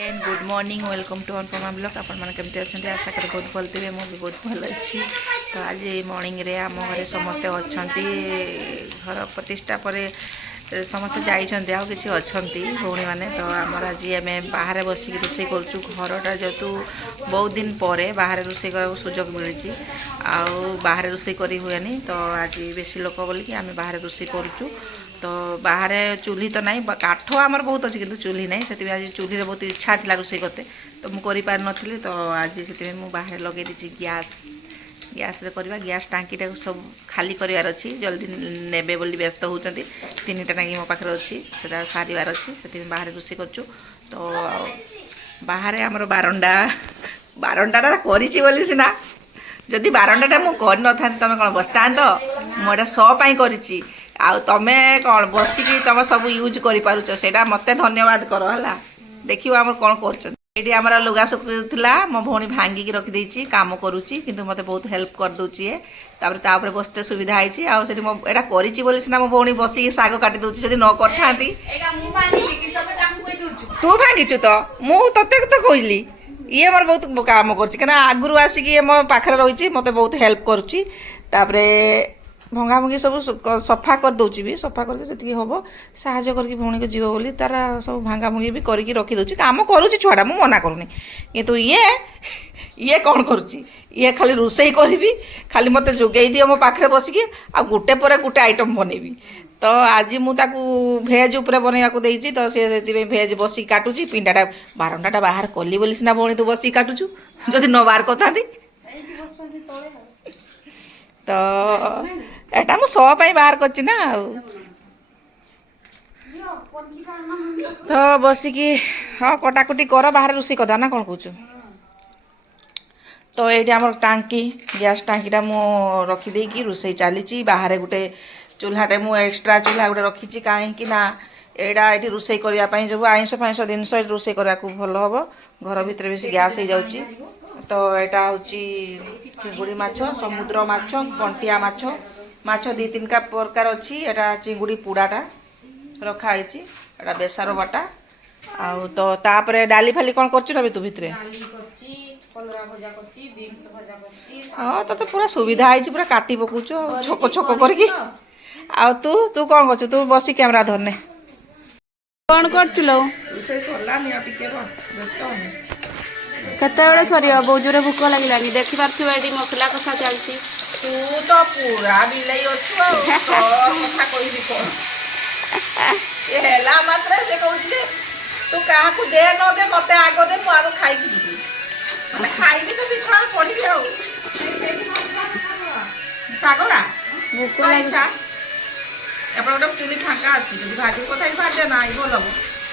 Good morning welcome to Anupama blog आपण मैंने केमती अच्छा आशा करें बहुत भल थे मुझे बहुत भल अच्छी तो आज मॉर्निंग रे आम घरे समस्ते अच्छा घर प्रतिष्ठा पर समस्ते जाइए आउ कि अच्छा भौणी मैंने तो आमर आज आम बाहर बसिक रोसे करटा जेहेतु बहुत दिन पर बाहर रोसे कर सुजोग मिली बाहर रोसे कर हुए तो आज बेसी लोक बोलिकी आम बाहर रोसे करुचु तो बाहर चूल्ही तो नहीं काठ आमर बहुत अच्छी किंतु चूल्ही नहीं से आज चूल्ही बहुत इच्छा थी रोसे करते तो मुझे कर पार नी तो आज से मुझे बाहर लगे दी गैस गैस रे करवा गैस टांकीटा सब खाली करार अच्छी जल्दी नेबे बोली व्यस्त होती 3टा टांकी मो पाखे अच्छी से सारार अच्छी से बाहर रोसे करूँ तो बाहर आमर बारंडा बारंडाटा कर सीना जदि बारंडाटा मुझे कर न था तुम कौन बसता तो मुझे सपाई कर तुमे कौन बसिकी तुम सब यूज कर मत धन्यवाद कर है देखिए आम कौन कर ये आम लुगा सुखुला मो भौणी भांगिकी रखिदे कम करुच्ची किंतु मत बहुत हेल्प कर दूची तापर बसते सुविधा होती आटा कर सीना मो भौणी बसिक शाग काटी दूसरी जब न कर तू भांगिचु तो मुझे तो कहली ये मोर बहुत काम कर आगुरी आसिक मो पाखे रही मत बहुत हेल्प करुच्ची भंगा भंगी सब सफा कर दूची भी सफा करके हम साहय करके भौणी को जीव बोली तार सब भांगा भंगी भी करके रखीदे कम करुच्ची छुआटा मुझे मना करूनी किंतु ये कौन करुच्ची ये खाली रोसई करी खाली मत जोगे दिए मो पाखे बसिकी आ गोटे पर गोटे आइटम बनैबी तो आज मुझे भेज उपर बनवाक देती तो सी भेज बसिक काटुची पिंडाटा बारंडाटा बाहर कली बोली सीना भौणी तू बसिक काटुचु जदि न बाहर करता तो एटा मु सपाई बाहर करची ना तो बसिकी हाँ कटाकटी कर बाहर रोषे करदा ना कौन कौच तो ये आम टांकी गैस टांकीटा मु रखिदेकी रोषे चली बाहर गोटे चूल्हाटे मु एक्सट्रा चूल्हा गोटे रखी कहीं ना एटा ये रोषे करने जो आइंस फाइंस जिनस रोषे करने को भल हम घर भितर बेस गैस हो जाऊँगी तो यहाँ हूँ चिंगुड़ी माछ समुद्र माछ कंटिया माछ माछ 2-3 प्रकार अच्छी एटा चिंगुड़ी पुड़ाटा रखाई एटा बेसार बटा आउ तो तापर डाली फाली कौन कर तू भितर हाँ तो पूरा सुविधा है पूरा काटी पकाऊ छक छक करके आ तू तू कौन कर तू बसी कैमरा धरने कौन कर केतबेले सर बहुत जोरे भूक लगे देखी पार्थ मसला कथा चलती तू तो पूरा बिलाई अच्छा कहबी कौन हेला मात्र से कहूँ तू क्या दे न दे मत आग दे मुझे आग खाई जी मैंने खाइबी तो बिछड़ा पड़ी शागला भूक इच्छा एपटे गोटे चुली फाँका अच्छी जब भाजी कथा भाजे ना भल हम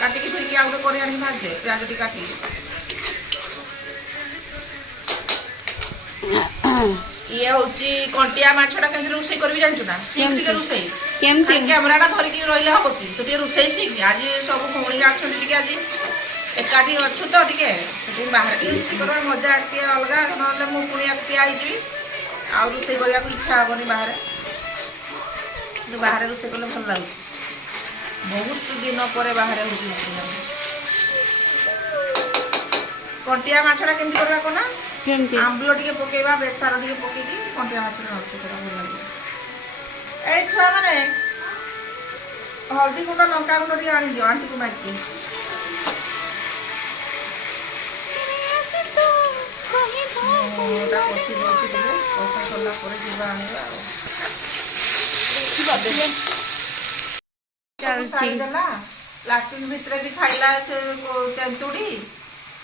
काटिकी फिर आउ गोटे कर भाजे प्याज टी काटी ये हूँ कंटिया मछटा के रोसे कर जानचु ना सीख टे रोसे कैमेराटा धरिकी रही हम कि तू टे रोसे सीख आज सब भौणी अच्छा आज एकाठी अच्छु तो टे बाहर रोसे कर मजा टे अलग ना मुझे पुणी आ रोसे करने को इच्छा हेनी बाहर बाहर रोसे कले भल लगे बहुत दिन पर बाहर कंटिया मछटा केमती करवा कना आंबुल टे पकेबा बेसार टे पकेकी कंटिया मछटा रोसे करा भल लगे ए छुआ माने हल्दी गुंड लंका गुंड टे आनी दियो आंटी को मारके कषि दूसरी कषा सरला जीवा आने लाट्रिन भितर भी खाइला तेंतुड़ी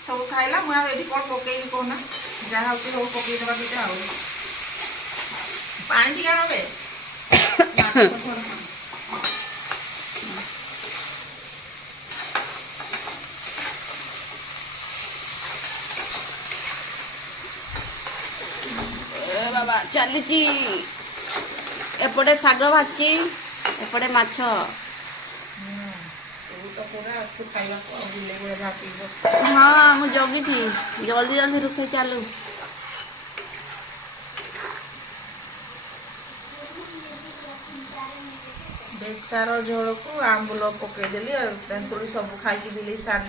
सब खाइला मुझे कौन पकईबी कहना जहाँ हूँ सब पकईदे दुटा पानी टी आने बाबा चली एपटे शाग भाजी एपटे माछ हाँ मुझे जगी थी जल्दी जल्दी रोसे चालू बेसार झोल को आंबुल पकईदेली तेंतुड़ी सब खाई बिले सार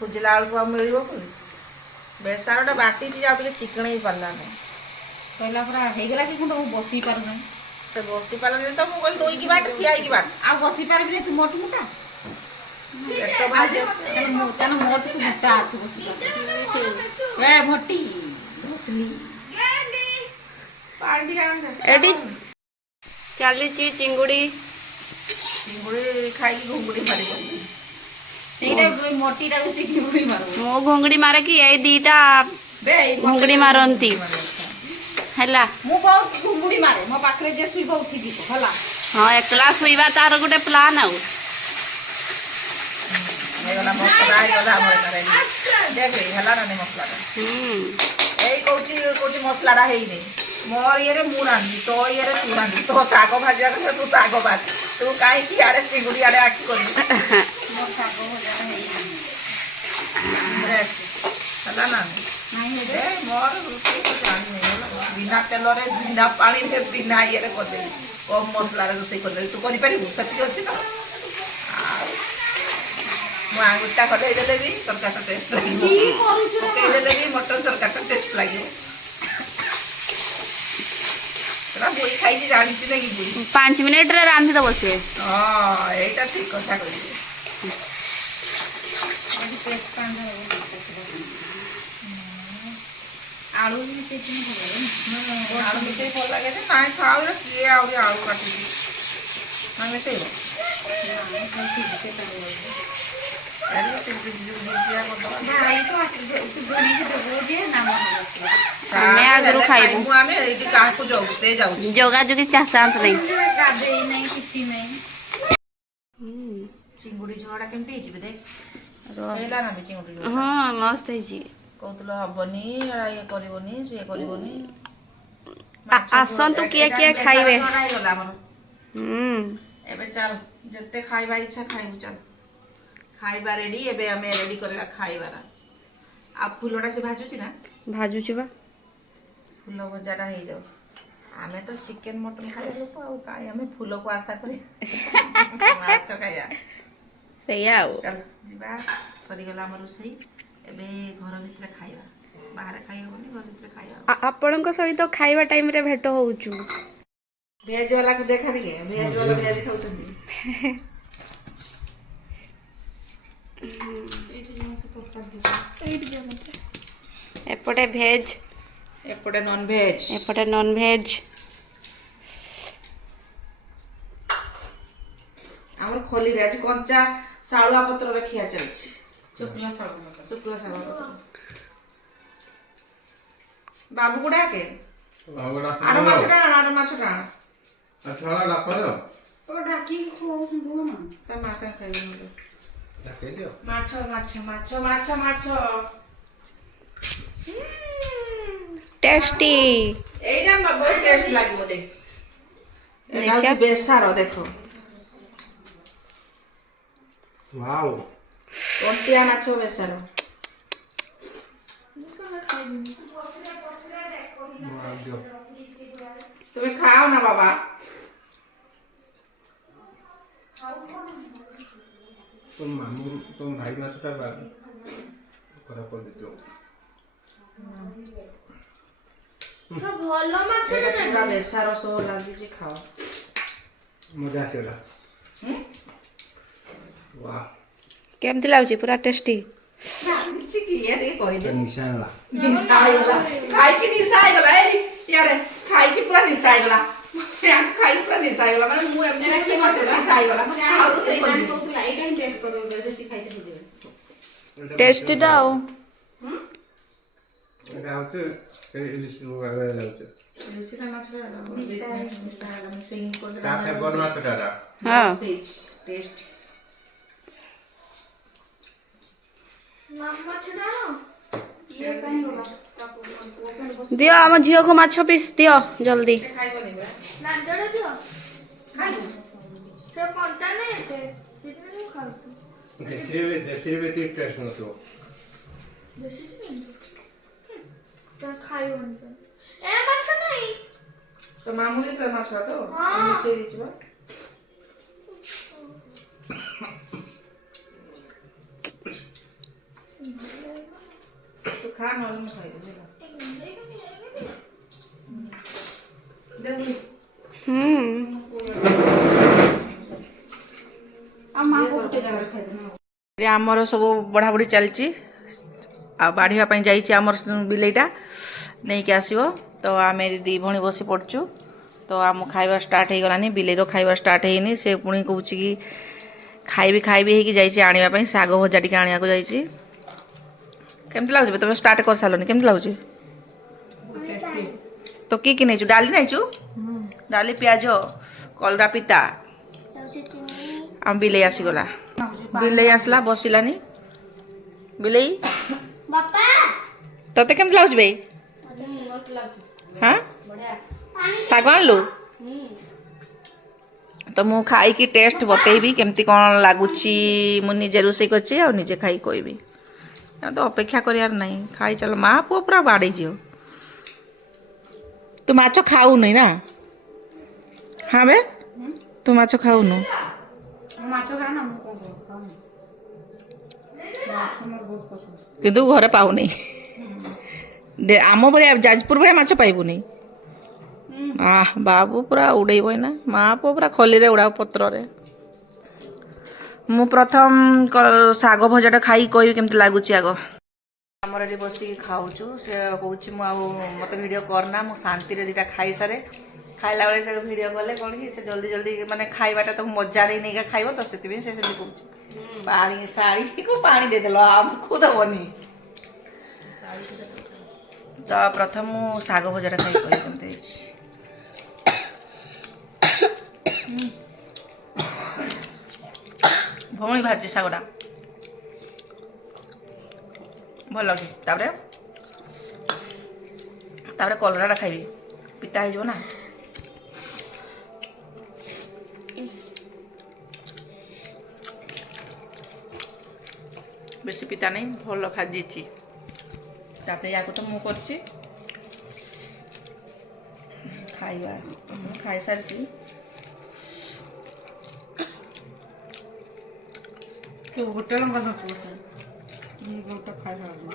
ଖୋଜିଲା ବେଳକୁ ଆଉ ମିଳିବ କି ବେସାରଟା ବାଟିଛି ଆଉ ଟିକେ ଚିକଣେଇ ପାରିଲାନି କହିଲା ପୁରା ହେଇଗଲା କି ମୁଁ ବସି ପାରୁନାହିଁ ସେ ବସି ପାରିଲାନି ତ ମୁଁ କହିଲି ଧୋଇକି ବାଟ ଠିଆ ହେଇକି ବାଟ ଆଉ ବସି ପାରିବିନି ତୁ ମୋଟୁ ମୋଟା ପେଟ ବାହାରି ତାହେଲେ ମୋଟୁ ତୁ ମୋଟା ଅଛୁ ବସି ଏ ଭଟି ବସିଲି ପାଣି ଟିକେ ଆଣେ ଏଠି ଚାଲିଛି ଚିଙ୍ଗୁଡ଼ି। ଚିଙ୍ଗୁଡ଼ି ଖାଇକି ଘୁଙ୍ଗୁଡ଼ି ମାରିବ ସେଇଟା ମୋଟିଟା ବେଶୀ ଘୁଙ୍ଗୁଡ଼ି ମାରୁ ମୁଁ ଘୁଙ୍ଗୁଡ଼ି ମାରେ କି ଏଇ ଦିଟା ଘୁଙ୍ଗୁଡ଼ି ମାରନ୍ତି ହେଲା। ମୁଁ ବହୁତ ଘୁଙ୍ଗୁଡ଼ି ମାରେ ମୋ ପାଖରେ ଯିଏ ଶୋଇବ ଉଠିଯିବ ହେଲା। ହଁ ଏକଲା ଶୋଇବା ତାର ଗୋଟେ ପ୍ଲାନ୍ ଆଉ। ହେଇଗଲା ମସଲା ହେଇଗଲା ଆମର ଦେଖ ହେଲା ନା ମସଲାଟା ଏଇ କହୁଛି ମସଲାଟା ହେଇନି ମୋ ଇଏରେ ମୁଁ ରାନ୍ଧି ତୋ ଇଏରେ ତୁ ରାନ୍ଧି ତୋ ଶାଗ ଭାଜିବା କଥା ତୁ ଶାଗ ଭାଜ ତୁ କାହିଁକି ଆଡ଼େ ଚିଙ୍ଗୁଡ଼ି ଆଡ଼େ ଆଖି କରିବୁ ମୋ ଶାଗ ଭଜାଟା ହେଇନି ହେଲା ନା ମୋର ରୋଷେଇ ତ ଜାଣିନି ବିନା ତେଲରେ ବିନା ପାଣିରେ ବିନା ଇଏରେ କରିଦେବି କମ୍ ମସଲାରେ ରୋଷେଇ କରିଦେବି ତୁ କରିପାରିବୁ ସେତିକି ଅଛି ତ ଆଉ ମୁଁ ଆଙ୍ଗୁଠିଟା କଟେଇ ଦେଲେ ବି ତରକାରୀଟା ଟେଷ୍ଟ ଲାଗିବ ପକେଇ ଦେଲେ ବି ମଟନ ତରକାରୀଟା ଟେଷ୍ଟ ଲାଗିବ ସେଟା ବୋଇ ଖାଇକି ଜାଣିଛି ନା କି ବୋଇ 5 ମିନିଟ୍ରେ ରାନ୍ଧିଦେବ ସିଏ। ହଁ ଏଇଟା ଠିକ କଥା କହିଲି ଆଳୁ ମିଶେଇକି ଭଲ ଆଳୁ ମିଶେଇ ଭଲ ଲାଗେ ଯେ ନାଇଁ ଖାଉ କିଏ ଆହୁରି ଆଳୁ କାଟୁଛି ନା ମିଶେଇବ ଆମେ ଆଗରୁ ଖାଇବୁ ଆମେ ଏଇଠି କାହାକୁ ଜଗୁତେ ଯାଉଛୁ ଯୋଗାଯୋଗୀ ଚାନ୍ସ ନାହିଁ। ଗାଧେଇ ନାହିଁ କିଛି ନାହିଁ ଚିଙ୍ଗୁଡ଼ି ଝୋଳଟା କେମିତି ହେଇଛି ଦେଖ ହେଲା ନା ଚିଙ୍ଗୁଡ଼ି ଝୋଳ ହଁ ମସ୍ତ ହେଇଛି। କହୁଥିଲ ହବନି ଇଏ କରିବନି ସିଏ କରିବନି ଆସନ୍ତୁ କିଏ କିଏ ଖାଇବେ। ହେଇଗଲା ଆମର ହୁଁ ଏବେ ଚାଲ ଯେତେ ଖାଇବା ଇଚ୍ଛା ଖାଇବୁ ଚାଲ ଖାଇବା ରେଡ଼ି ଏବେ ଆମେ ରେଡ଼ି କରିବା ଖାଇବାର ଆଉ ଫୁଲଟା ସେ ଭାଜୁଛି ନା ଭାଜୁଛି ବା ଫୁଲ ଭଜାଟା ହେଇଯାଉ ଆମେ ତ ଚିକେନ ମଟନ ଖାଇବା ଲୋକ ଆଉ କାହିଁ ଆମେ ଫୁଲକୁ ଆଶା କରି ମାଛ ଖାଇବା ସେଇଆ ଆଉ। ଚାଲ ଯିବା ସରିଗଲା ଆମ ରୋଷେଇ ଏବେ ଘର ଭିତରେ ଖାଇବା ବାହାରେ ଖାଇହେବନି ଘର ଭିତରେ ଖାଇବା ଆପଣଙ୍କ ସହିତ ଖାଇବା ଟାଇମରେ ଭେଟ ହଉଛୁ। ଭେଜ ବାଲାକୁ ଦେଖା ଟିକେ ଭେଜ ବାଲା ଭେଜ ଖାଉଛନ୍ତି ଏପଟେ ଭେଜ ଏପଟେ ନନଭେଜ ଏପଟେ ନନଭେଜ ଆମର ଖଲିରେ ଆଜି କଞ୍ଚା ଶାଳୁଆ ପତ୍ରରେ ଖିଆ ଚାଲିଛି ଶୁକ୍ଲା ଶାଳୁଆ ପତ୍ର ବାବୁ କୁ ଡାକେ ଆର ମାଛଟା ତା ମା ସାଙ୍ଗେ ଖାଇବି ମାଛ ଟେଷ୍ଟି এইটা বহুত টেস্ট লাগবে দেখ এটা হচ্ছে বেসার দেখো ওয়াও কন্টিয়া মাছ বেসার তুমি খাও না বাবা तुम भाई माछ का खराब कर देते हो ଭଲ ମାଛ এটা পুরা বেসার সহ লাগিছে খাও मजा आसगला वाह କେମିତି ଲାଗୁଛି ପୁରା ଟେଷ୍ଟି। କିଛି କି ଇଏ ଟିକେ କହିଦେ निशा गला ନିଶା ହେଇଗଲା ଖାଇକି ନିଶା ହେଇଗଲା ଏଇ ଇଆଡେ ଖାଇକି ପୁରା ନିଶା ହେଇଗଲା ଖାଇକି ପୁରା ନିଶା ହେଇଗଲା ମାନେ ମୁଁ ଏମିତି କିଛି ମାଛ ନିଶା ହେଇଗଲା ଆଉ ରୋଷେଇ କରିବି କହୁଥିଲା ଏଇଟା ହିଁ ଟେଷ୍ଟ କରିବ ବେଶୀ ଖାଇତେ ବୁଝିବେ ଟେଷ୍ଟିଟା ଆଉ এটা হচ্ছে ইলিশ ভাবে লাগুছে ନିଶା ମାଛଟା ନିଶା ହେଇଗଲା ମିଶେଇ করে তাকে বড় মাছটা ହଁ টেস্ট ଦିଅ ଆମ ଝିଅକୁ ମାଛ ପିସ୍ ଦିଅ ଜଲ୍ଦି। ଖାଇବନି ବା ରାଞ୍ଜଟା ଦିଅ ଖାଇବୁ ସେ କଣ୍ଟା ନାହିଁ ଏତେ ସେଥିପାଇଁ ମୁଁ ଖାଉଛି ଦେଶୀ ବି ଟିକେ ଟେଷ୍ଟ ନଥିବ ବେଶୀ ଖାଇବନି ସେ ଏ ମାଛ ନାହିଁ ତ ମାମୁଁ ଦେଇଥିଲା ମାଛଟା ତ ହଁ। ମିଶେଇ ଦେଇଛି ବା ଖା ନହେଲେ ମୁଁ ଖାଇଦେବି ଆମର ସବୁ ବଢ଼ାବଢ଼ି ଚାଲିଛି ଆଉ ବାଢ଼ିବା ପାଇଁ ଯାଇଛି ଆମର ବିଲେଇଟା ନେଇକି ଆସିବ ତ ଆମେ ଦି ଭଉଣୀ ବସି ପଡ଼ୁଛୁ ତ ଆମ ଖାଇବା ଷ୍ଟାର୍ଟ ହେଇଗଲାନି ବିଲେଇର ଖାଇବା ଷ୍ଟାର୍ଟ ହେଇନି ସେ ପୁଣି କହୁଛି କି ଖାଇବି ଖାଇବି ହେଇକି ଯାଇଛି ଆଣିବା ପାଇଁ ଶାଗ ଭଜା ଟିକେ ଆଣିବାକୁ ଯାଇଛି କେମିତି ଲାଗୁଛି ତମେ ଷ୍ଟାର୍ଟ କରିସାରିଲନି କେମିତି ଲାଗୁଛି ତ କି ନେଇଛୁ ଡାଲି ନେଇଛୁ ଡାଲି ପିଆଜ କଲରା ପିତା ଆମ ବିଲେଇ ଆସିଗଲା ବିଲେଇ ଆସିଲା ବସିଲାନି ବିଲେଇ ତତେ କେମିତି ଲାଗୁଛି ଭାଇ ହଁ ଶାଗ ଆଣିଲୁ ତ ମୁଁ ଖାଇକି ଟେଷ୍ଟ ବତେଇବି କେମିତି କ'ଣ ଲାଗୁଛି ମୁଁ ନିଜେ ରୋଷେଇ କରିଛି ଆଉ ନିଜେ ଖାଇକି କହିବି ତ ଅପେକ୍ଷା କରିବାର ନାହିଁ ଖାଇ ଚାଲ ମା ପୁଅ ପୁରା ବାଡ଼େଇଯିବ ତୁ ମାଛ ଖାଉନି ନା ହଁ ବେ ତୁ ମାଛ ଖାଉନୁ କିନ୍ତୁ ଘରେ ପାଉନି ଆମ ଭଳିଆ ଯାଜପୁର ଭଳିଆ ମାଛ ପାଇବୁନି ବାବୁ ପୁରା ଉଡ଼େଇବ ନା ମା ପୁଅ ପୁରା ଖଲିରେ ଉଡ଼ାଉ ପତ୍ରରେ ମୁଁ ପ୍ରଥମ ଶାଗ ଭଜାଟା ଖାଇକି କହିବି କେମିତି ଲାଗୁଛି ଆଗ ଆମର ଏଠି ବସିକି ଖାଉଛୁ ସେ କହୁଛି ମୁଁ ଆଉ ମୋତେ ଭିଡ଼ିଓ କରନା ମୁଁ ଶାନ୍ତିରେ ଦୁଇଟା ଖାଇସାରେ ଖାଇଲା ବେଳେ ସେ ଭିଡ଼ିଓ କଲେ କ'ଣ କି ସେ ଜଲ୍ଦି ଜଲ୍ଦି ମାନେ ଖାଇବାଟା ତ ମଜା ନେଇକା ଖାଇବ ତ ସେଥିପାଇଁ ସେ ସେମିତି କହୁଛି ପାଣି ଶାଢ଼ୀକୁ ପାଣି ଦେଇଦେଲ ଆମକୁ ଦେବନି ତ ପ୍ରଥମ ମୁଁ ଶାଗ ଭଜାଟା ଖାଇକି କହିବି କେମିତି ହେଇଛି ଭଉଣୀ ଭାଜିଛି ଶାଗଟା ଭଲ ଲାଗୁଛି ତାପରେ କଲରାଟା ଖାଇବି ପିତା ହେଇଯିବ ନା ବେଶୀ ପିତା ନାହିଁ ଭଲ ଭାଜିଛି ତାପରେ ୟାକୁ ତ ମୁଁ କରିଛି ଖାଇବା ମୁଁ ଖାଇସାରିଛି ଗୋଟେ ଲଙ୍କା ଗୋଟେ ଖାଇସାରିଲି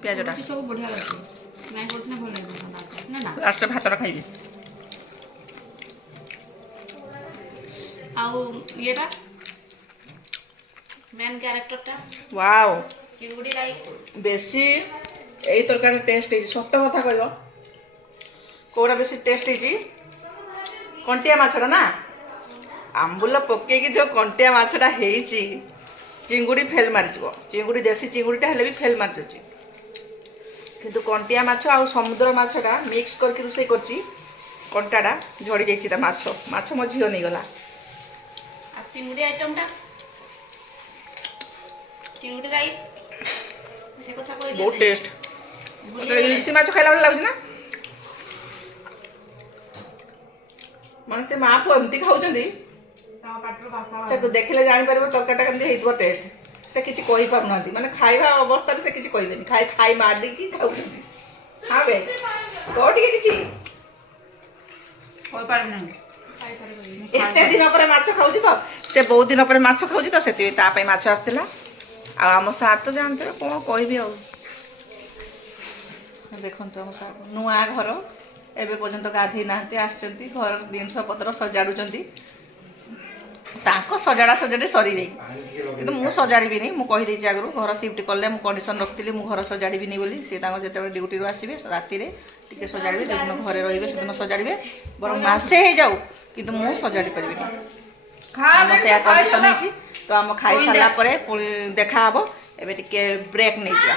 ପିଆଜଟା ସବୁ ବଢ଼ିଆ ଲାଗୁଛି ଲାଷ୍ଟରେ ଭାତଟା ଖାଇବି ଆଉ ଇଏଟା ମେନ୍ କ୍ୟାରେକ୍ଟରଟା ୱାଓ ଚିଙ୍ଗୁଡ଼ି ରାଇ ବେଶୀ ଏଇ ତରକାରୀ ଟେଷ୍ଟ ହେଇଛି ସତ କଥା କହିବ କୋଉଟା ବେଶୀ ଟେଷ୍ଟ ହେଇଛି କଣ୍ଟିଆ ମାଛଟା ନା ଆମ୍ବୁଲ ପକେଇକି ଯେଉଁ କଣ୍ଟିଆ ମାଛଟା ହେଇଛି ଚିଙ୍ଗୁଡ଼ି ଫେଲ୍ ମାରିଯିବ ଚିଙ୍ଗୁଡ଼ି ଦେଶୀ ଚିଙ୍ଗୁଡ଼ିଟା ହେଲେ ବି ଫେଲ୍ ମାରିଯାଉଛି କିନ୍ତୁ କଣ୍ଟିଆ ମାଛ ଆଉ ସମୁଦ୍ର ମାଛଟା ମିକ୍ସ କରିକି ରୋଷେଇ କରିଛି କଣ୍ଟାଟା ଝଡ଼ି ଯାଇଛି ତା ମାଛ ମୋ ଝିଅ ନେଇଗଲା ଆଉ ଚିଙ୍ଗୁଡ଼ି ଆଇଟମଟା ଚିଙ୍ଗୁଡ଼ି ରାଇ ସେ କଥା କହିଲେ ବହୁତ ଟେଷ୍ଟ ଇଲିଶି ମାଛ ଖାଇଲା ଭଳି ଲାଗୁଛି ନା ମାନେ ସେ ମା ପୁଅ ଏମିତି ଖାଉଛନ୍ତି ସେ ଦେଖିଲେ ଜାଣିପାରିବ ତରକାରୀଟା କେମିତି ହେଇଥିବ ଟେଷ୍ଟ ସେ କିଛି କହିପାରୁନାହାନ୍ତି ମାନେ ଖାଇବା ଅବସ୍ଥାରେ ସେ କିଛି କହିବେନି ଖାଇ ମାରିକି ଖାଉଛନ୍ତି ହଁ ବେ କହ ଟିକେ କିଛି କହିପାରିବି ଏତେ ଦିନ ପରେ ମାଛ ଖାଉଛି ତ ସେ ବହୁତ ଦିନ ପରେ ମାଛ ଖାଉଛି ତ ସେଥିପାଇଁ ତା ପାଇଁ ମାଛ ଆସିଥିଲା ଆଉ ଆମ ସାର୍ ତ ଜାଣିଥିବେ କ'ଣ କହିବି ଆଉ ଦେଖନ୍ତୁ ଆମ ସାର୍ ନୂଆ ଘର ଏବେ ପର୍ଯ୍ୟନ୍ତ ଗାଧେଇ ନାହାନ୍ତି ଆସିଛନ୍ତି ଘର ଜିନିଷ ପତ୍ର ସଜାଡ଼ୁଛନ୍ତି ତାଙ୍କ ସଜାଡ଼ି ସରିନି କିନ୍ତୁ ମୁଁ ସଜାଡ଼ିବିନି ମୁଁ କହିଦେଇଛି ଆଗରୁ ଘର ସିଫ୍ଟ କଲେ ମୁଁ କଣ୍ଡିସନ୍ ରଖିଥିଲି ମୁଁ ଘର ସଜାଡ଼ିବିନି ବୋଲି ସେ ତାଙ୍କ ଯେତେବେଳେ ଡ୍ୟୁଟିରୁ ଆସିବେ ରାତିରେ ଟିକେ ସଜାଡ଼ିବେ ଯେଉଁଦିନ ଘରେ ରହିବେ ସେଦିନ ସଜାଡ଼ିବେ ବରଂ ମାସେ ହେଇଯାଉ କିନ୍ତୁ ମୁଁ ସଜାଡ଼ି ପାରିବିନି ଆମ ସେୟା କଣ୍ଡିସନ୍ ହେଇଛି ତ ଆମ ଖାଇସାରିଲା ପରେ ପୁଣି ଦେଖାହେବ ଏବେ ଟିକେ ବ୍ରେକ୍ ନେଇଯିବା